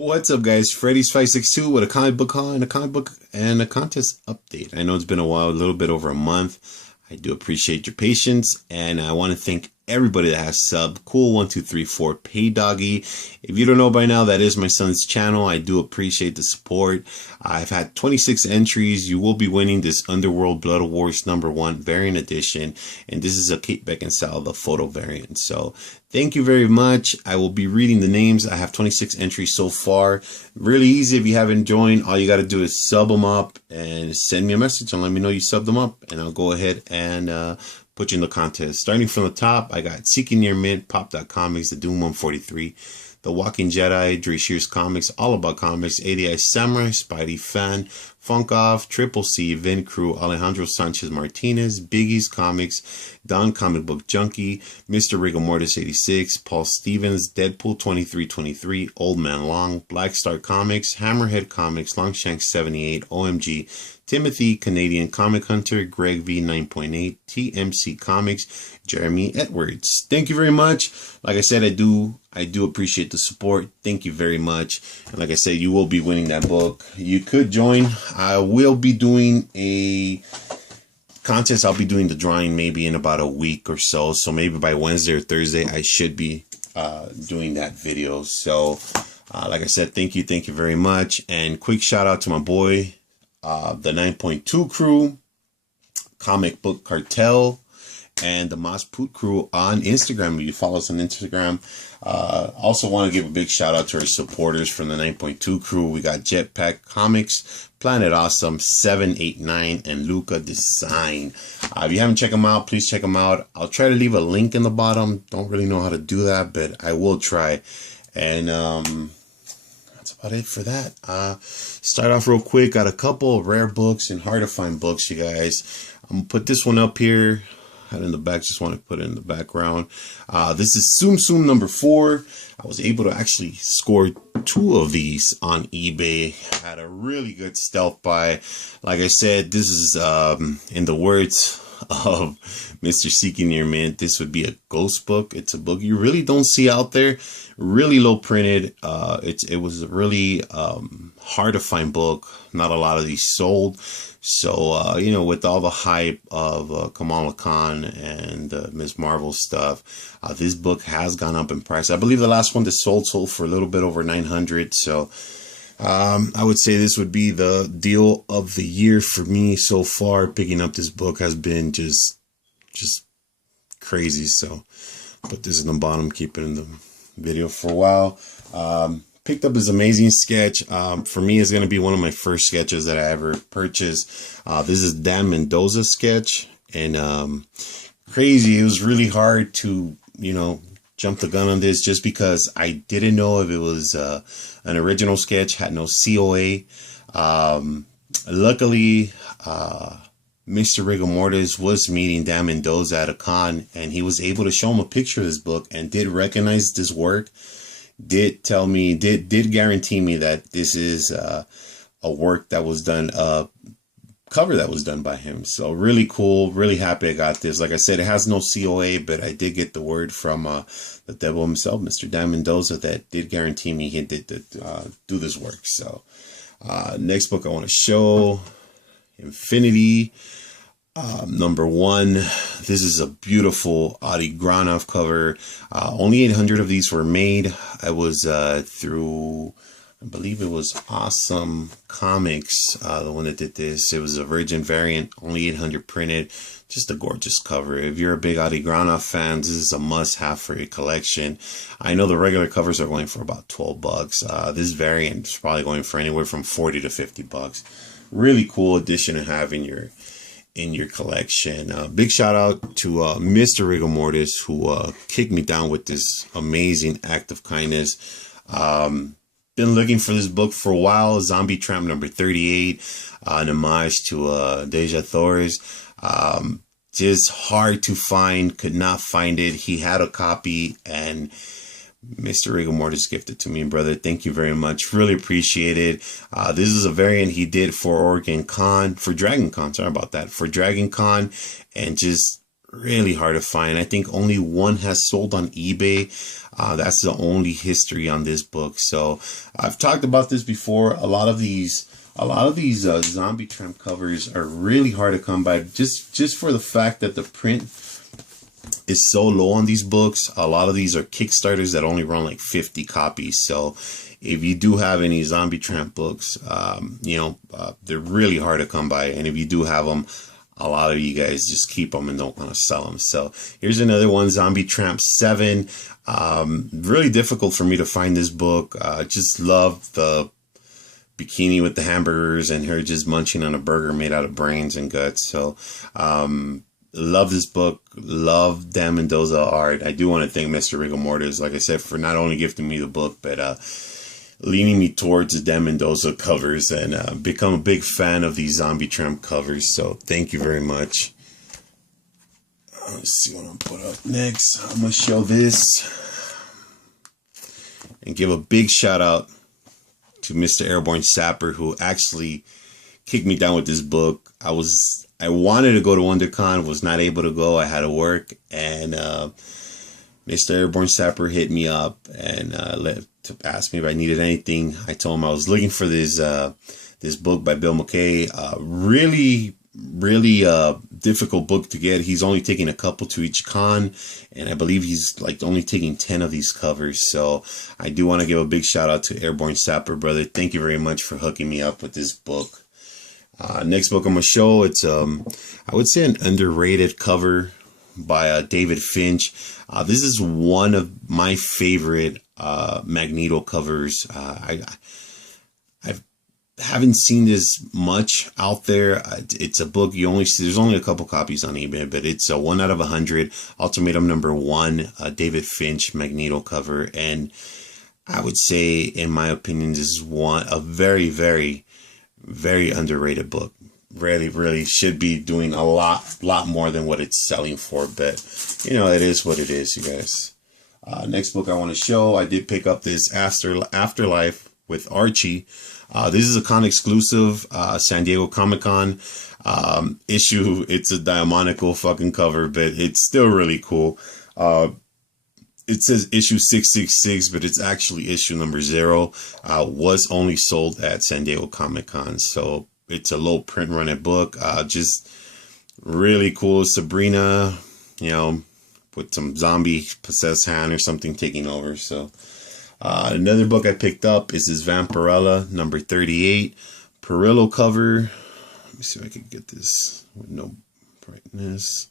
What's up, guys? Freddy's 562 with a comic book haul and a contest update. I know it's been a while, a little bit over a month. I do appreciate your patience, and I want to thank everybody that has subbed. Cool1234 Pay Doggy. If you don't know by now, that is my son's channel. I do appreciate the support. I've had 26 entries. You will be winning this Underworld Blood Wars #1 variant edition, and this is a Kate Beckinsale, the photo variant. So thank you very much. I will be reading the names. I have 26 entries so far. Really easy. If you haven't joined, all you got to do is sub them up and send me a message and let me know you subbed them up, and I'll go ahead and put you in the contest. Starting from the top, I got Seeking Near Mint, Pop.Comics, The Doom 143, The Walking Jedi, Dre Shears Comics, All About Comics, ADI Samurai, Spidey Fan, Funk Off, Triple C, Vin Crew, Alejandro Sanchez Martinez, Biggie's Comics, Don Comic Book Junkie, Mr. Rigor Mortis 86, Paul Stevens, Deadpool 2323, Old Man Long, Black Star Comics, Hammerhead Comics, Longshank 78, OMG, Timothy, Canadian Comic Hunter, Greg V 9.8, TMC Comics, Jeremy Edwards. Thank you very much. Like I said, I do appreciate the support. Thank you very much. And like I said, you will be winning that book. You could join. I will be doing a contest. I'll be doing the drawing maybe in about a week or so. So maybe by Wednesday or Thursday, I should be doing that video. So like I said, thank you very much. And quick shout out to my boy, the 9.2 crew, Comic Book Cartel, and the Moss Poot crew on Instagram. If you follow us on Instagram. Also want to give a big shout out to our supporters from the 9.2 crew. We got Jetpack Comics, Planet Awesome, 789, and Luca Design. If you haven't checked them out, please check them out. I'll try to leave a link in the bottom. Don't really know how to do that, but I will try. And that's about it for that. Start off real quick. Got a couple of rare books and hard to find books, you guys. I'm gonna put this one up here. Had in the back, just want to put it in the background. This is Tsum Tsum #4. I was able to actually score 2 of these on eBay. Had a really good stealth buy. Like I said, this is in the words of Mr. Seeking Near Mint, this would be a ghost book. It's a book you really don't see out there. Really low printed. It was a really hard to find book. Not a lot of these sold. So, you know, with all the hype of Kamala Khan and Ms. Marvel stuff, this book has gone up in price. I believe the last one that sold for a little bit over 900. So I would say this would be the deal of the year for me so far. Picking up this book has been just crazy. So put this in the bottom, keep it in the video for a while. Picked up this amazing sketch. For me, it's going to be one of my first sketches that I ever purchased. This is Dan Mendoza's sketch, and crazy. It was really hard to, you know, jump the gun on this just because I didn't know if it was an original sketch, had no COA. Luckily, Mr. Rigor Mortis was meeting Dan Mendoza at a con, and he was able to show him a picture of this book and did recognize this work. Did guarantee me that this is a work that was done, cover that was done by him. So really cool, really happy I got this. Like I said, it has no COA, but I did get the word from the devil himself, Mr. Dan Mendoza, that did guarantee me he did do this work. So next book I want to show, Infinity. #1. This is a beautiful Adi Granov cover. Only 800 of these were made. I was through, I believe it was Awesome Comics, the one that did this. It was a virgin variant, only 800 printed. Just a gorgeous cover. If you're a big Adi Granov fan, this is a must-have for your collection. I know the regular covers are going for about 12 bucks. This variant is probably going for anywhere from 40 to 50 bucks. Really cool addition to have in your collection. Big shout out to Mr. Rigor Mortis, who kicked me down with this amazing act of kindness. Been looking for this book for a while. Zombie Tramp #38, an homage to Deja Thors. Just hard to find, could not find it. He had a copy, and Mr. Rigor Mortis gifted to me, brother. Thank you very much. Really appreciate it. This is a variant he did for Dragon Con. Sorry about that. For Dragon Con, and just really hard to find. I think only one has sold on eBay. That's the only history on this book. So I've talked about this before. A lot of these zombie tramp covers are really hard to come by, just for the fact that the print is so low on these books. A lot of these are Kickstarters that only run like 50 copies. So if you do have any zombie tramp books, they're really hard to come by. And if you do have them, a lot of you guys just keep them and don't want to sell them. So here's another one, Zombie Tramp 7. Really difficult for me to find this book. Just love the bikini with the hamburgers and her just munching on a burger made out of brains and guts. So love this book. Love Dan Mendoza art. I do want to thank Mr. Rigor Mortis, like I said, for not only gifting me the book, but leaning me towards the Dan Mendoza covers, and become a big fan of these Zombie Tramp covers. So thank you very much. Let's see what I'm put up next. I'm going to show this and give a big shout out to Mr. Airborne Sapper, who actually kicked me down with this book. I wanted to go to WonderCon, was not able to go. I had to work, and Mr. Airborne Sapper hit me up and to ask me if I needed anything. I told him I was looking for this book by Bill McKay. Really difficult book to get. He's only taking a couple to each con, and I believe he's like only taking 10 of these covers. So I do want to give a big shout out to Airborne Sapper, brother. Thank you very much for hooking me up with this book. Next book I'm gonna show, it's I would say an underrated cover by David Finch. This is one of my favorite Magneto covers. I haven't seen this much out there. It's a book you only see. There's only a couple copies on eBay, but it's a 1 out of 100. Ultimatum #1, David Finch Magneto cover, and I would say, in my opinion, this is a very, very, very underrated book. Really should be doing a lot more than what it's selling for, but it is what it is, you guys. Next book I want to show, I did pick up this Afterlife with Archie. This is a con exclusive, San Diego Comic-Con issue. It's a diabolical fucking cover, but it's still really cool. It says issue 666, but it's actually issue number 0. Was only sold at San Diego Comic-Con, so it's a low print running book. Just really cool. Sabrina, with some zombie possessed hand or something taking over. So another book I picked up is this Vampirella number 38 Perillo cover. Let me see if I can get this with no brightness.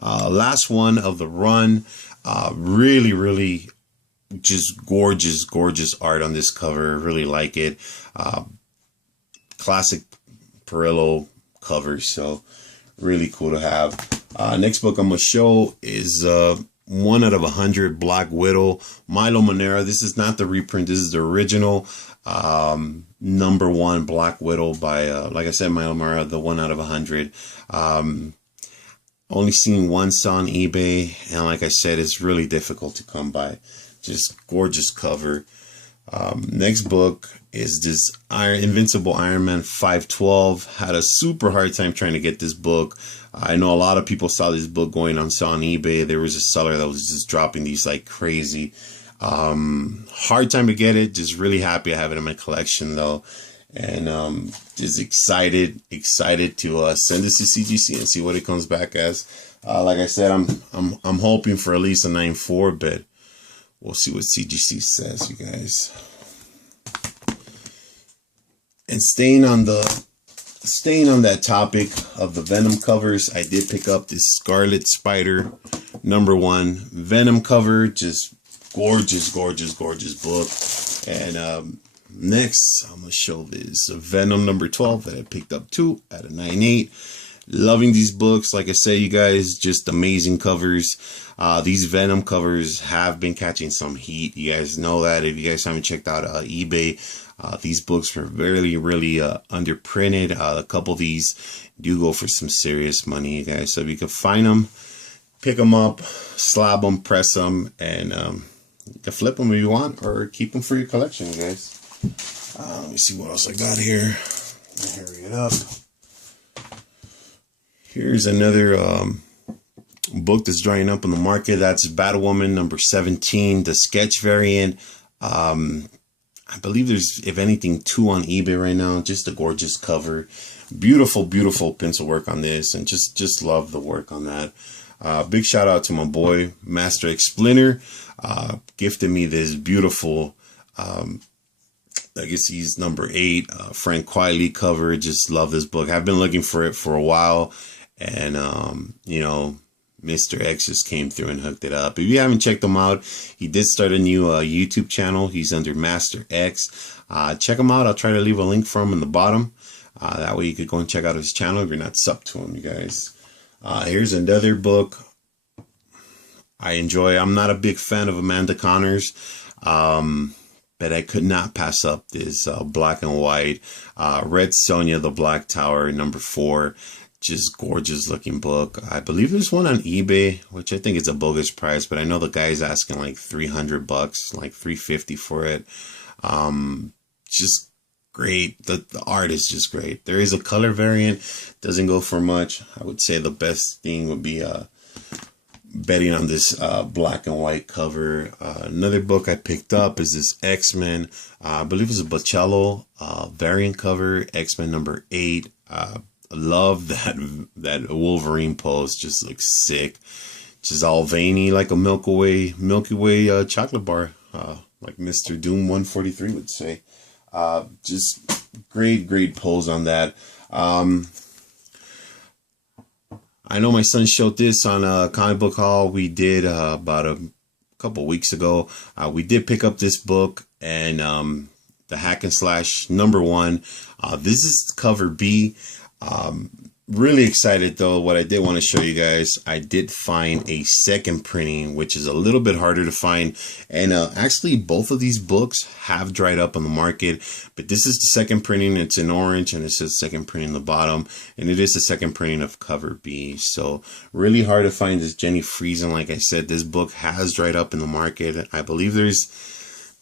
Last one of the run. Really just gorgeous art on this cover. Really like it. Classic Perillo cover, so really cool to have. Next book I'm gonna show is 1 out of 100 Black Widow, Milo Manera. This is not the reprint, this is the original #1 Black Widow by like I said, Milo Manera, the 1 out of 100. Only seen once on eBay, and like I said, it's really difficult to come by. Just gorgeous cover. Next book is this Invincible Iron Man 512. Had a super hard time trying to get this book. I know a lot of people saw this book going on sale on eBay. There was a seller that was just dropping these like crazy. Hard time to get it. Just really happy I have it in my collection though. And just excited to send this to CGC and see what it comes back as. Like I said, I'm hoping for at least a 9.4, but we'll see what CGC says, you guys. And staying on that topic of the Venom covers, I did pick up this Scarlet Spider #1 Venom cover. Just gorgeous book. And next, I'm going to show this Venom #12 that I picked up too at a 9.8. Loving these books. Like I say, you guys, just amazing covers. These Venom covers have been catching some heat. You guys know that. If you guys haven't checked out eBay, these books were really underprinted. A couple of these do go for some serious money, you guys. So if you can find them, pick them up, slab them, press them, and you can flip them if you want, or keep them for your collection, you guys. Let me see what else I got here. Let me hurry it up. Here's another book that's drying up in the market. That's Batwoman number 17, the sketch variant. I believe there's, if anything, 2 on eBay right now. Just a gorgeous cover. Beautiful, beautiful pencil work on this, and just love the work on that. Big shout out to my boy, Master X Splinter. Gifted me this beautiful, I guess he's number 8, Frank Quiley cover. Just love this book. I've been looking for it for a while, and, you know, Mr. X just came through and hooked it up. If you haven't checked him out, he did start a new YouTube channel. He's under Master X. Check him out. I'll try to leave a link for him in the bottom. That way you could go and check out his channel if you're not sub to him, you guys. Here's another book I enjoy. I'm not a big fan of Amanda Connors, but I could not pass up this black and white Red Sonja, the Black Tower, number 4. Just gorgeous looking book. I believe there's one on eBay, which I think is a bogus price, but I know the guy's asking like $300, like $350 for it. Just great. The art is just great. There is a color variant, doesn't go for much. I would say the best thing would be betting on this black and white cover. Another book I picked up is this X-Men. I believe it's a Bocello variant cover, X-Men number 8. Love that Wolverine pose. Just looks sick. Just all veiny like a Milky Way chocolate bar, like Mr. Doom 143 would say. Just great pose on that. I know my son showed this on a comic book haul we did about a couple weeks ago. We did pick up this book, and the Hack and Slash number 1. This is cover B. Really excited though. What I did want to show you guys, I did find a second printing, which is a little bit harder to find. And actually both of these books have dried up on the market, but this is the second printing. It's in orange, and it says second printing in the bottom, and it is the second printing of cover B. So really hard to find this Jenny Friesen. Like I said, this book has dried up in the market. I believe there's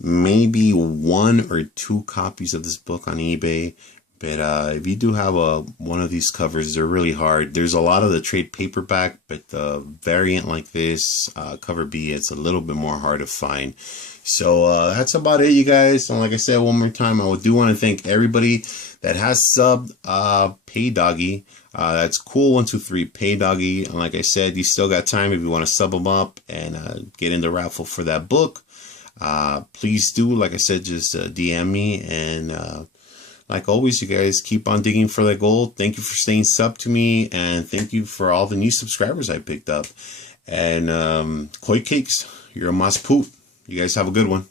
maybe 1 or 2 copies of this book on eBay. But if you do have one of these covers, they're really hard. There's a lot of the trade paperback, but the variant like this, cover B, it's a little bit more hard to find. So that's about it, you guys. And like I said, one more time, I do want to thank everybody that has subbed Pay Doggy. That's cool123 Pay Doggy. And like I said, you still got time if you want to sub them up and get in the raffle for that book. Please do. Like I said, just DM me, and like always, you guys keep on digging for that gold. Thank you for staying sub to me, and thank you for all the new subscribers I picked up. And Koi Cakes, you're a mas poot. You guys have a good one.